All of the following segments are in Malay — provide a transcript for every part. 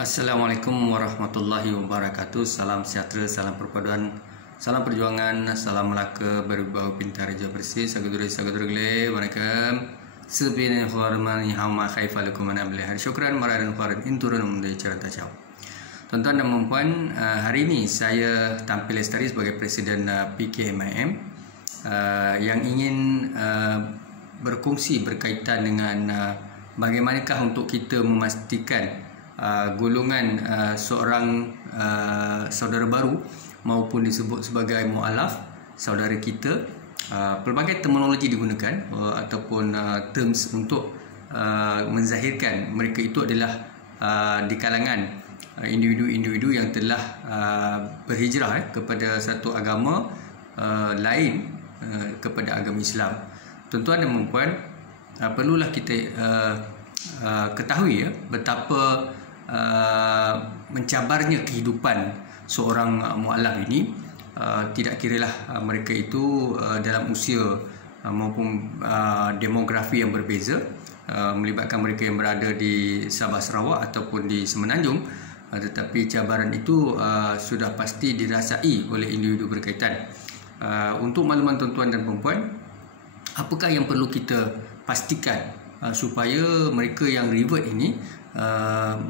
Assalamualaikum warahmatullahi wabarakatuh. Salam sejahtera, salam perpaduan, salam perjuangan, salam Melaka, berbau pintar hijau bersih, sagadura gele, waalaikum. Sebina hormani hama khaifalukum ana billah. Syukran maradan farid inturun mendai cerita ciao. Tuan-tuan dan puan-puan, hari ini saya tampil lestari sebagai Presiden PKMIM yang ingin berkongsi berkaitan dengan bagaimanakah untuk kita memastikan golongan seorang saudara baru maupun disebut sebagai mu'alaf, saudara kita. Pelbagai terminologi digunakan ataupun terms untuk menzahirkan mereka itu adalah di kalangan individu-individu yang telah berhijrah kepada satu agama lain, kepada agama Islam. Tuan-tuan dan puan-puan, perlulah kita ketahui betapa mencabarnya kehidupan seorang mu'alaf ini. Tidak kiralah mereka itu dalam usia maupun demografi yang berbeza, melibatkan mereka yang berada di Sabah Sarawak ataupun di Semenanjung, tetapi cabaran itu sudah pasti dirasai oleh individu berkaitan. Untuk makluman tuan-tuan dan puan-puan, apakah yang perlu kita pastikan supaya mereka yang revert ini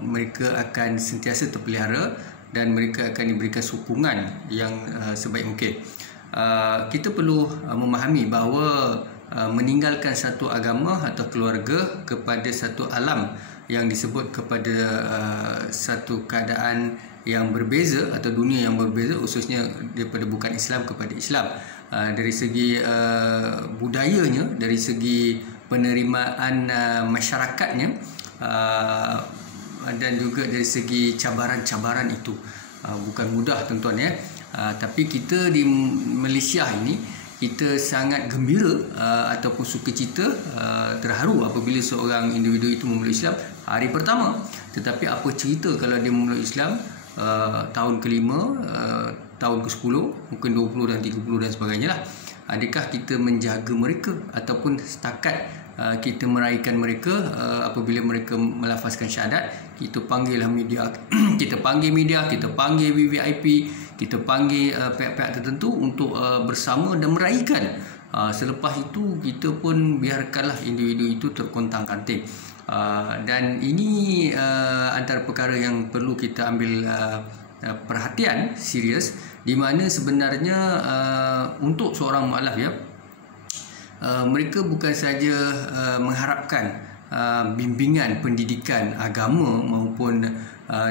mereka akan sentiasa terpelihara dan mereka akan diberikan sokongan yang sebaik mungkin. Kita perlu memahami bahawa meninggalkan satu agama atau keluarga kepada satu alam yang disebut kepada satu keadaan yang berbeza atau dunia yang berbeza, khususnya daripada bukan Islam kepada Islam, dari segi budayanya, dari segi penerimaan masyarakatnya, dan juga dari segi cabaran-cabaran itu bukan mudah tuan-tuan ya. Tapi kita di Malaysia ini, kita sangat gembira ataupun sukacita, terharu apabila seorang individu itu memeluk Islam hari pertama. Tetapi apa cerita kalau dia memeluk Islam tahun ke-5, tahun ke-10, mungkin 20 dan 30 dan sebagainya lah. Adakah kita menjaga mereka ataupun setakat kita meraihkan mereka apabila mereka melafazkan syahadat, kita panggillah media, kita panggil media, kita panggil VVIP, kita panggil pihak-pihak tertentu untuk bersama dan meraihkan. Selepas itu kita pun biarkanlah individu itu terkontang-kanting. Dan ini antara perkara yang perlu kita ambil perhatian serius, di mana sebenarnya untuk seorang mu'alaf ya, mereka bukan saja mengharapkan bimbingan pendidikan agama maupun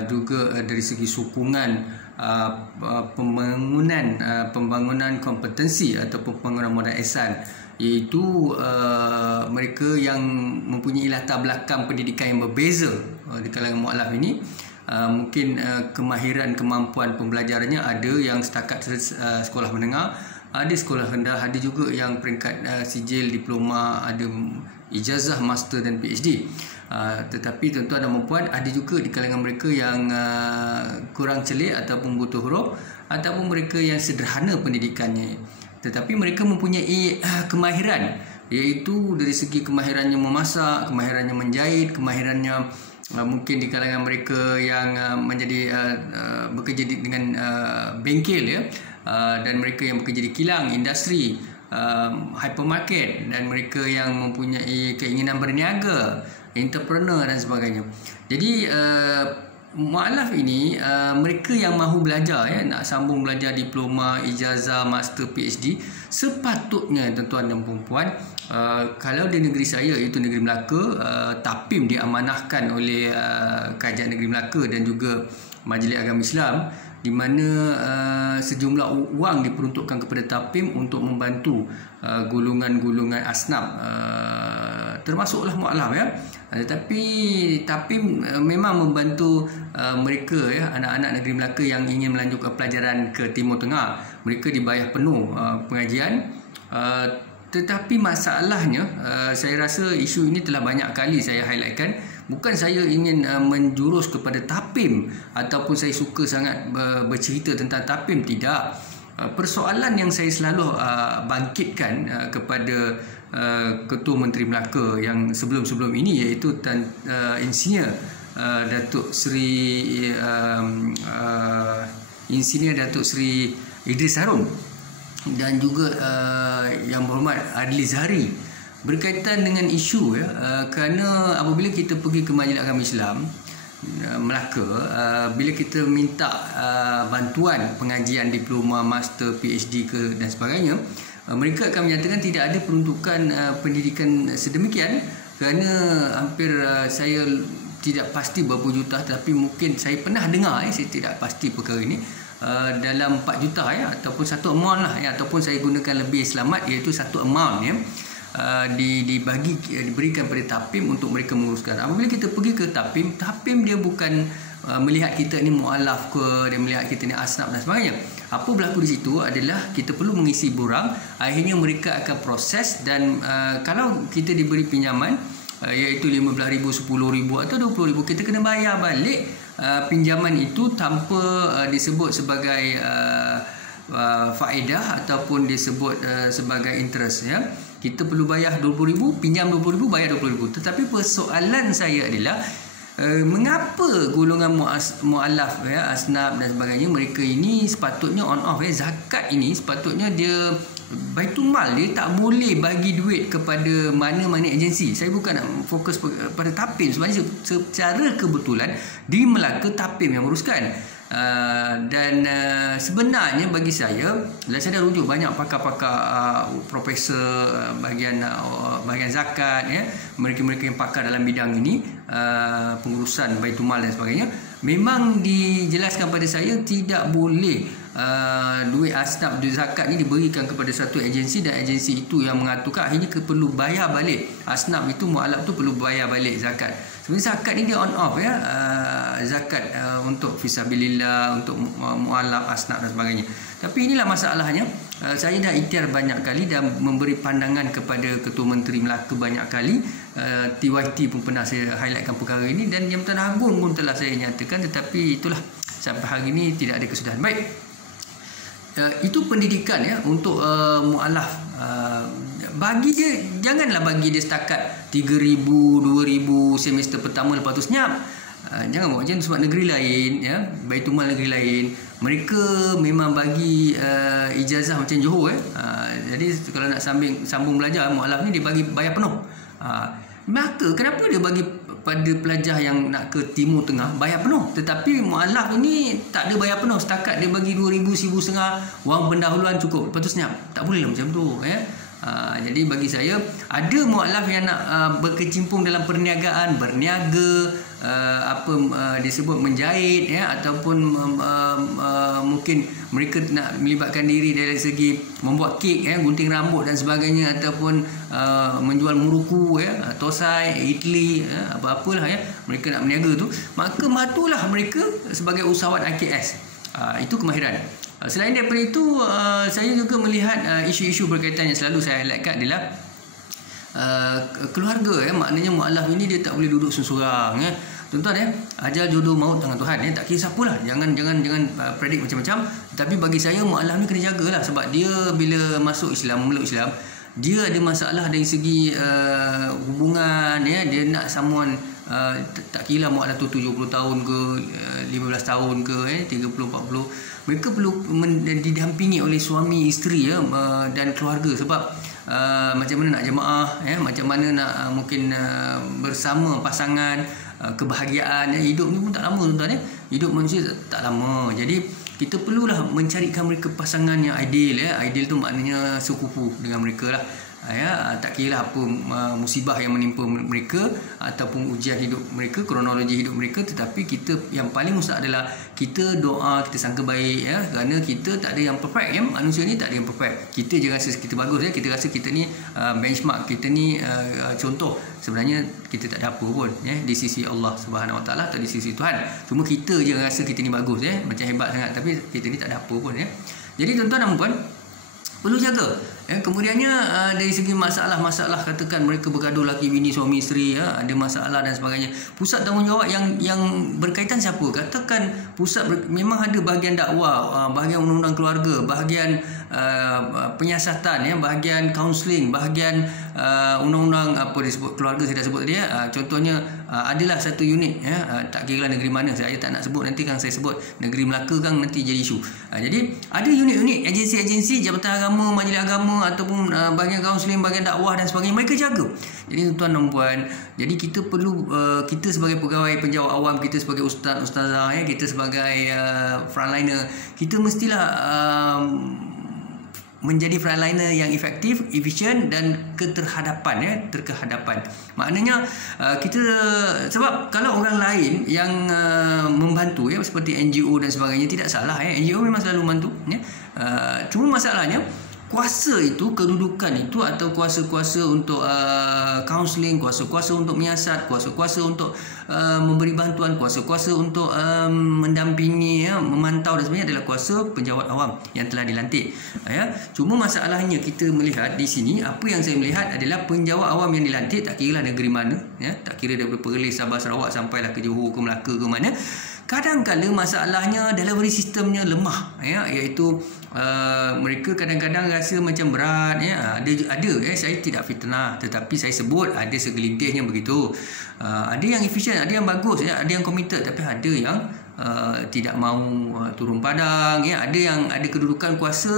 juga dari segi sokongan pembangunan kompetensi ataupun pembangunan modal ihsan, iaitu mereka yang mempunyai latar belakang pendidikan yang berbeza di kalangan mu'alaf ini. Mungkin kemahiran, kemampuan pembelajarannya ada yang setakat sekolah menengah, ada sekolah rendah, ada juga yang peringkat sijil, diploma, ada ijazah, master dan PhD. Tetapi tuan-tuan dan puan, ada juga di kalangan mereka yang kurang celik ataupun butuh huruf, ataupun mereka yang sederhana pendidikannya, tetapi mereka mempunyai kemahiran, iaitu dari segi kemahirannya memasak, kemahirannya menjahit, kemahirannya mungkin di kalangan mereka yang menjadi bekerja dengan bengkel ya, dan mereka yang bekerja di kilang, industri, hypermarket, dan mereka yang mempunyai keinginan berniaga, entrepreneur dan sebagainya. Jadi mu'alaf ini mereka yang mahu belajar ya, nak sambung belajar diploma, ijazah, master, PhD, sepatutnya tuan-tuan dan puan-puan, kalau di negeri saya iaitu negeri Melaka, TAPIM diamanahkan oleh Kerajaan Negeri Melaka dan juga Majlis Agama Islam, di mana sejumlah wang diperuntukkan kepada TAPIM untuk membantu golongan-golongan asnaf, termasuklah mu'alaf ya. Tetapi TAPIM memang membantu mereka ya, anak-anak negeri Melaka yang ingin melanjutkan pelajaran ke Timur Tengah. Mereka dibayar penuh pengajian. Tetapi masalahnya, saya rasa isu ini telah banyak kali saya highlightkan. Bukan saya ingin menjurus kepada TAPIM ataupun saya suka sangat bercerita tentang TAPIM, tidak. Persoalan yang saya selalu bangkitkan kepada Ketua Menteri Melaka yang sebelum-sebelum ini, iaitu Insinyur Datuk Seri Insinyur Datuk Seri Idris Harun dan juga Yang Berhormat Adli Zahari berkaitan dengan isu kerana apabila kita pergi ke Majlis Agama Islam Melaka, bila kita minta bantuan pengajian diploma, master, PhD dan sebagainya, mereka akan menyatakan tidak ada peruntukan pendidikan sedemikian kerana hampir saya tidak pasti berapa juta, tapi mungkin saya pernah dengar, saya tidak pasti perkara ini, dalam 4 juta ataupun satu amount lah ataupun saya gunakan lebih selamat iaitu satu amount diberikan pada Tapim untuk mereka menguruskan. Apabila kita pergi ke Tapim dia bukan melihat kita ni mualaf ke, dia melihat kita ni asnaf dan sebagainya. Apa berlaku di situ adalah kita perlu mengisi borang, akhirnya mereka akan proses dan kalau kita diberi pinjaman iaitu RM15,000, RM10,000 atau RM20,000, kita kena bayar balik pinjaman itu tanpa disebut sebagai faedah ataupun disebut sebagai interest Kita perlu bayar RM20,000, pinjam RM20,000, bayar RM20,000. Tetapi persoalan saya adalah mengapa golongan mualaf asnaf dan sebagainya, mereka ini sepatutnya on off zakat ini sepatutnya dia Baitul Mal, dia tak boleh bagi duit kepada mana-mana agensi. Saya bukan nak fokus pada Tapim, sebenarnya secara kebetulan di Melaka Tapim yang menguruskan. Dan sebenarnya bagi saya dah rujuk banyak pakar-pakar profesor bahagian zakat mereka-mereka yang pakar dalam bidang ini, pengurusan Baitul Mal dan sebagainya, memang dijelaskan pada saya tidak boleh duit asnaf duit zakat ni diberikan kepada satu agensi dan agensi itu yang mengaturkan, akhirnya perlu bayar balik. Asnaf itu, mualaf tu perlu bayar balik zakat. Sebenarnya zakat ni dia on off zakat untuk fisabilillah, untuk mualaf, asnaf dan sebagainya. Tapi inilah masalahnya. Saya dah ikhtiar banyak kali dan memberi pandangan kepada Ketua Menteri Melaka banyak kali. TYT pun pernah saya highlightkan perkara ini dan Yang Bertanah Agung pun telah saya nyatakan, tetapi itulah sampai hari ini tidak ada kesudahan. Baik, itu pendidikan untuk mualaf. Bagi dia, janganlah bagi dia setakat 3,000, 2,000 semester pertama lepas tu senyap. Jangan buat macam sebab negeri lain Baitul Mal negeri lain mereka memang bagi ijazah macam Johor jadi kalau nak sambung belajar mualaf ni dia bagi bayar penuh. Maka kenapa dia bagi pada pelajar yang nak ke Timur Tengah bayar penuh, tetapi mualaf ini tak ada bayar penuh, setakat dia bagi 2,000, 1,500 wang pendahuluan cukup, lepas tu senyap? Tak boleh lah macam tu jadi bagi saya ada mualaf yang nak berkecimpung dalam perniagaan, berniaga, disebut menjahit ataupun mungkin mereka nak melibatkan diri dari segi membuat kek, gunting rambut dan sebagainya, ataupun menjual muruku, tosai, idli, apa-apalah mereka nak berniaga tu, maka matulah mereka sebagai usahawan IKS. Itu kemahiran. Selain daripada itu, saya juga melihat isu-isu berkaitan yang selalu saya highlightkan adalah keluarga. Maknanya mualaf ini dia tak boleh duduk seorang. Tuan-tuan ajal jodoh maut tangan Tuhan. Tak kira siapalah, jangan predik macam-macam. Tapi bagi saya mualaf ni kena jagalah, sebab dia bila masuk Islam, memeluk Islam, dia ada masalah dari segi hubungan. Dia nak someone, tak kira mualaf tu 70 tahun ke 15 tahun ke 30-40, mereka perlu didampingi oleh suami, isteri dan keluarga. Sebab macam mana nak jemaah, macam mana nak mungkin bersama pasangan, kebahagiaan. Hidup ni pun tak lama tuan-tuan. Hidup manusia tak lama. Jadi kita perlulah mencarikan mereka pasangan yang ideal. Ideal tu maknanya sekufu dengan mereka lah. Tak kira lah apa musibah yang menimpa mereka ataupun ujian hidup mereka, kronologi hidup mereka, tetapi kita yang paling mustahak adalah kita doa, kita sangka baik kerana kita tak ada yang perfect. Manusia ni tak ada yang perfect. Kita je rasa kita bagus, kita rasa kita ni benchmark, kita ni contoh. Sebenarnya kita tak ada apa pun di sisi Allah Subhanahu Wa Taala atau di sisi Tuhan. Cuma kita je rasa kita ni bagus, macam hebat sangat, tapi kita ni tak ada apa pun. Jadi tuan-tuan dan puan, perlu jaga. Kemudiannya dari segi masalah-masalah, katakan mereka bergaduh laki bini, suami isteri, ada masalah dan sebagainya. Pusat tanggungjawab yang berkaitan siapa? Katakan pusat memang ada bahagian dakwah, bahagian undang-undang keluarga, bahagian penyiasatan, bahagian kaunseling, bahagian undang-undang apa disebut keluarga saya dah sebut tadi. Contohnya adalah satu unit tak kira negeri mana, saya tak nak sebut, nanti kan saya sebut negeri Melaka kan nanti jadi isu. Jadi ada unit-unit agensi-agensi Jabatan Agama, Majlis Agama ataupun bahagian kaunseling, bahagian dakwah dan sebagainya, mereka jaga. Jadi tuan-tuan dan puan, jadi kita perlu kita sebagai pegawai penjawat awam, kita sebagai ustazah, kita sebagai frontliner, kita mestilah menjadi frontliner yang efektif, efisien dan keterhadapan terkehadapan. Maknanya kita, sebab kalau orang lain yang membantu seperti NGO dan sebagainya, tidak salah NGO memang selalu membantu cuma masalahnya kuasa itu, kedudukan itu, atau kuasa-kuasa untuk kaunseling, kuasa-kuasa untuk menyiasat, kuasa-kuasa untuk memberi bantuan, kuasa-kuasa untuk mendampingi, memantau dan sebagainya adalah kuasa penjawat awam yang telah dilantik. Cuma masalahnya kita melihat di sini, apa yang saya melihat adalah penjawat awam yang dilantik, tak kira negeri mana, tak kira daripada Perlis, Sabah, Sarawak sampailah ke Johor, ke Melaka, ke mana, kadang-kadang masalahnya delivery sistemnya lemah, iaitu mereka kadang-kadang rasa macam berat, ada saya tidak fitnah, tetapi saya sebut ada segelintir yang begitu. Ada yang efisien, ada yang bagus, ada yang committed, tapi ada yang tidak mahu turun padang, ada yang ada kedudukan kuasa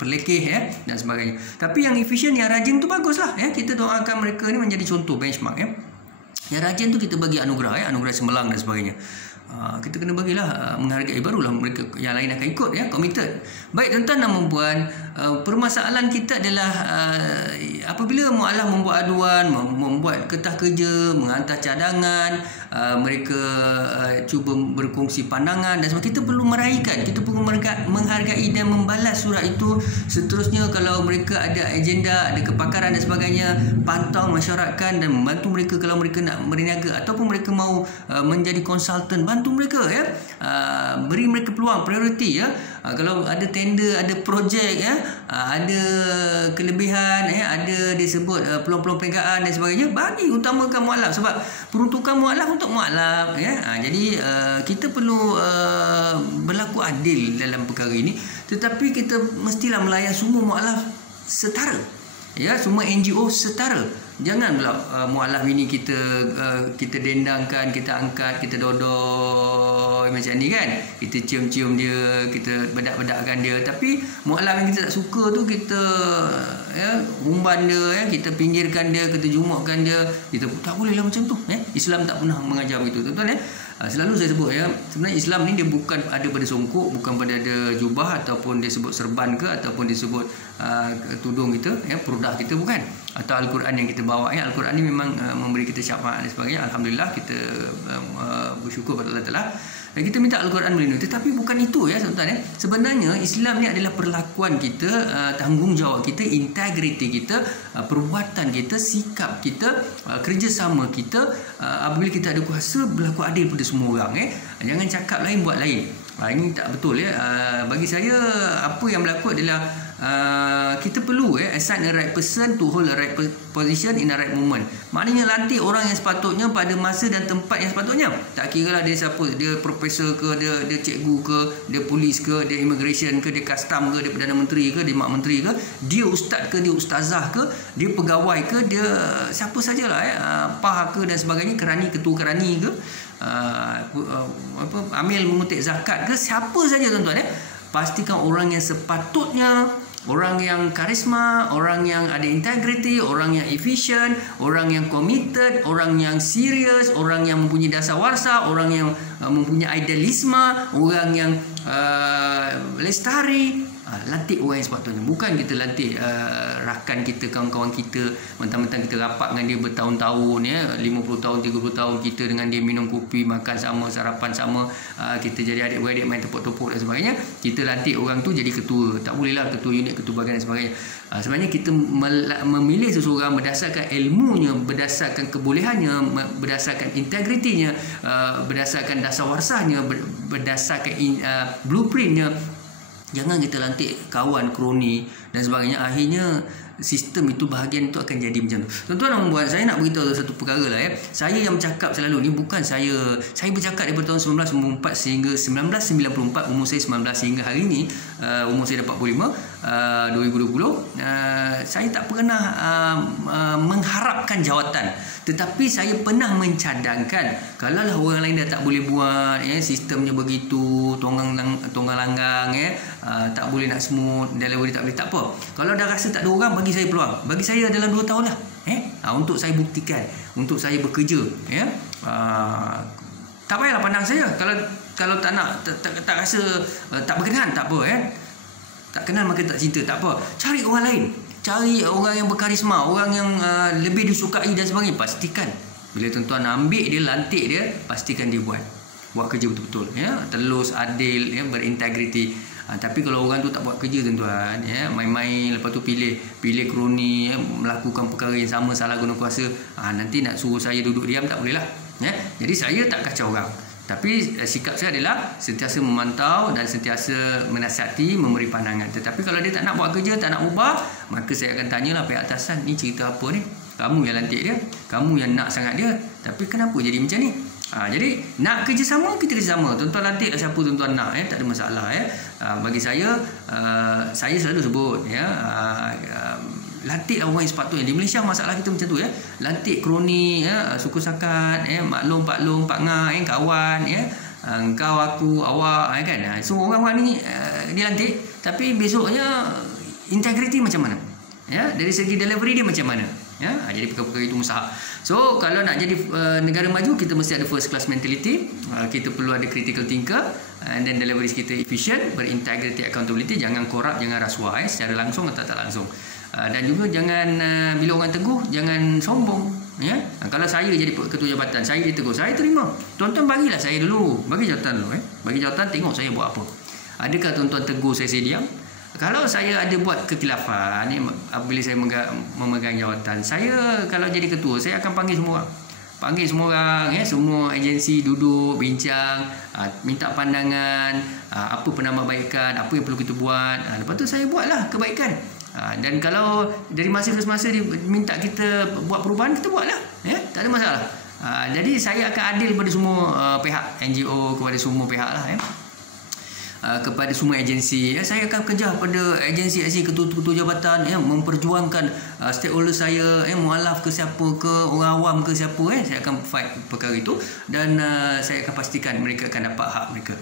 perlekeh dan sebagainya. Tapi yang efisien, yang rajin tu baguslah, kita doakan mereka ni menjadi contoh benchmark. Yang rajin tu kita bagi anugerah, anugerah cemerlang dan sebagainya. Kita kena bagilah menghargai, barulah mereka yang lain akan ikut, committed. Baik tuan-tuan dan puan, permasalahan kita adalah apabila mualaf membuat aduan, membuat kertas kerja, menghantar cadangan, mereka cuba berkongsi pandangan dan sebagainya, kita perlu meraihkan, kita perlu menghargai dan membalas surat itu. Seterusnya kalau mereka ada agenda, ada kepakaran dan sebagainya, pantau, masyarakatkan dan membantu mereka kalau mereka nak berniaga ataupun mereka mahu menjadi konsultan, bantu mereka, beri mereka peluang, prioriti. Kalau ada tender, ada projek, ada kelebihan, ada disebut peluang-peluang perniagaan dan sebagainya, bagi, utamakan mualaf, sebab peruntukan mualaf untuk mualaf. Jadi kita perlu berlaku adil dalam perkara ini, tetapi kita mestilah melayan semua mualaf setara, semua NGO setara. Jangan pula mualaf ini kita dendangkan, kita angkat, kita dodoi macam ni kan, kita cium-cium dia, kita bedak-bedakkan dia. Tapi mualaf yang kita tak suka tu, kita umban dia, kita pinggirkan dia, kita jumukkan dia, kita tak boleh lah macam tu. Islam tak pernah mengajar begitu, tuan-tuan. Selalu saya sebut, sebenarnya Islam ni dia bukan ada pada songkok, bukan pada ada jubah, ataupun dia sebut serban ke, ataupun dia sebut tudung kita, produk kita, bukan. Atau Al-Quran yang kita bawa. Al-Quran ni memang memberi kita syafaat dan sebagainya. Alhamdulillah, kita bersyukur kepada Allah Ta'ala dan kita minta Al-Quran melindungi. Tetapi bukan itu, tuan-tuan. Sebenarnya Islam ni adalah perlakuan kita, tanggungjawab kita, integriti kita, perbuatan kita, sikap kita, kerjasama kita. Apabila kita ada kuasa, berlaku adil pada semua orang. Jangan cakap lain buat lain. Ini tak betul. Bagi saya, apa yang berlaku adalah kita perlu assign the right person to hold the right position in the right moment. Maknanya lantik orang yang sepatutnya pada masa dan tempat yang sepatutnya. Tak kira lah dia siapa, dia profesor ke, dia cikgu ke, dia polis ke, dia immigration ke, dia custom ke, dia Perdana Menteri ke, dia Mak Menteri ke, dia ustaz ke, dia ustazah ke, dia pegawai ke, dia siapa sajalah, PAH ke dan sebagainya, kerani, ketua kerani ke, amil memetik zakat ke, siapa saja tuan-tuan. Pastikan orang yang sepatutnya, orang yang karisma, orang yang ada integriti, orang yang efisien, orang yang committed, orang yang serius, orang yang mempunyai dasar warsa, orang yang mempunyai idealisme, orang yang lestari. Lantik orang yang sepatutnya. Bukan kita lantik rakan kita, kawan-kawan kita, mentang-mentang kita rapat dengan dia bertahun-tahun, 50 tahun, 30 tahun, kita dengan dia minum kopi, makan sama, sarapan sama, kita jadi adik-beradik main tepuk-tepuk dan sebagainya, kita lantik orang tu jadi ketua. Tak bolehlah ketua unit, ketua bahagian dan sebagainya. Sebenarnya kita memilih seseorang berdasarkan ilmunya, berdasarkan kebolehannya, berdasarkan integritinya, berdasarkan dasar warsahnya, berdasarkan blueprintnya. Jangan kita lantik kawan kroni dan sebagainya. Akhirnya sistem itu, bahagian itu akan jadi macam tu. Tuan-tuan dan puan, saya nak beritahu satu perkara lah ya. Saya yang bercakap selalu ni bukan saya bercakap daripada tahun 1994 sehingga 1994, umur saya 19 sehingga hari ini umur saya dah 45, 2020. Saya tak pernah mengharapkan jawatan, tetapi saya pernah mencadangkan kalaulah orang lain dah tak boleh buat ya, sistemnya begitu tonggang langgang ya, tak boleh nak smooth, delivery tak boleh, tak apa. Kalau dah rasa tak ada orang, bagi saya peluang. Bagi saya dalam 2 tahun lah untuk saya buktikan, untuk saya bekerja ya. Tak payahlah pandang saya. Kalau tak nak, tak rasa tak berkenan, tak apa ya. Tak kenal maka tak cinta, tak apa. Cari orang lain. Cari orang yang berkarisma, orang yang lebih disukai dan sebagainya. Pastikan bila tuan-tuan ambil dia, lantik dia, pastikan dia buat kerja betul-betul ya, telus, adil ya, berintegriti. Tapi kalau orang tu tak buat kerja tuan-tuan ya, main-main, lepas tu pilih kroni ya, melakukan perkara yang sama, salah guna kuasa, nanti nak suruh saya duduk diam tak boleh lah ya. Jadi saya tak kacau orang, tapi sikap saya adalah sentiasa memantau dan sentiasa menasihati, memberi pandangan. Tetapi kalau dia tak nak buat kerja, tak nak ubah, maka saya akan tanyalah pihak atasan, ni cerita apa ni? Kamu yang lantik dia, kamu yang nak sangat dia, tapi kenapa jadi macam ni? Jadi nak kerjasama, kita kerjasama. Tuan-tuan lantik siapa tuan-tuan nak tak ada masalah ya. Bagi saya selalu sebut ya, lantiklah orang yang sepatutnya. Di Malaysia masalah kita macam tu ya. Lantik kroni ya, suku sakat ya, maklum, pak ngah, kawan ya, engkau, aku, awak kan. So orang-orang ni dilantik, tapi besoknya integriti macam mana? Ya, dari segi delivery dia macam mana? Ya, jadi perkara-perkara itu mustahak. So kalau nak jadi negara maju, kita mesti ada first class mentality. Kita perlu ada critical thinker, and then delivery kita efficient, berintegrity, accountability, jangan korup, jangan rasuah secara langsung atau tak langsung. Dan juga jangan bila orang teguh, jangan sombong ya. Kalau saya jadi ketua jabatan, saya ditegur, saya terima. Tuan-tuan bagilah saya dulu, bagi jawatan dulu bagi jawatan, tengok saya buat apa. Adakah tuan-tuan tegur saya diam? Kalau saya ada buat kekilafan ni, bila saya memegang jawatan, saya kalau jadi ketua, saya akan panggil semua orang ya, semua agensi duduk bincang, minta pandangan, apa penambahbaikan, apa yang perlu kita buat. Lepas tu saya buatlah kebaikan. Dan kalau dari masa ke masa dia minta kita buat perubahan, kita buatlah ya, tak ada masalah. Jadi saya akan adil kepada semua pihak, NGO, kepada semua pihak lah ya, kepada semua agensi ya. Saya akan kejar pada agensi ketua jabatan ya, memperjuangkan stakeholder saya mualaf ke siapa, ke orang awam ke siapa saya akan fight perkara itu, dan saya akan pastikan mereka akan dapat hak mereka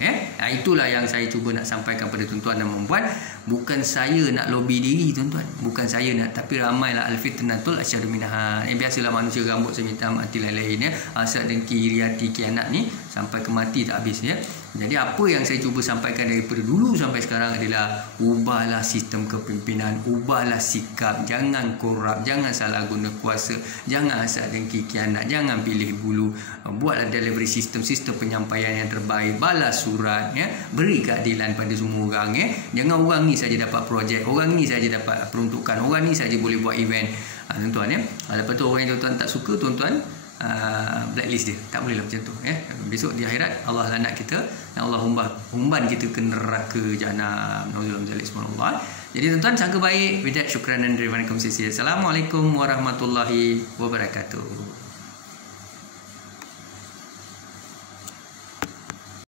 itulah yang saya cuba nak sampaikan pada tuan-tuan dan puan. Bukan saya nak lobby diri tuan-tuan, bukan saya nak, tapi ramailah al-fitnatul asyadu minaha. Biasalah manusia, rambut semitah, mati lain-lain ya, hasad, dengki, iri hati, kianat ni sampai ke mati tak habis ya. Jadi apa yang saya cuba sampaikan daripada dulu sampai sekarang adalah ubahlah sistem kepimpinan, ubahlah sikap, jangan korup, jangan salah guna kuasa, jangan hasad dengki, kianat, jangan pilih bulu, buatlah delivery sistem penyampaian yang terbaik, balas surat ya, beri keadilan pada semua orang ya. Jangan orang ni saja dapat projek, orang ni saja dapat peruntukan, orang ni saja boleh buat event tuan-tuan ya. Lepas tu orang yang tuan-tuan tak suka, tuan-tuan blacklist dia, tak boleh lah macam tu ya. Besok di akhirat Allah laknat kita, dan Allah humban kita ke neraka jahanam. Nauzubillah. Jadi tuan-tuan, sangka baik. With that, syukran dan terima kasih. Assalamualaikum warahmatullahi wabarakatuh.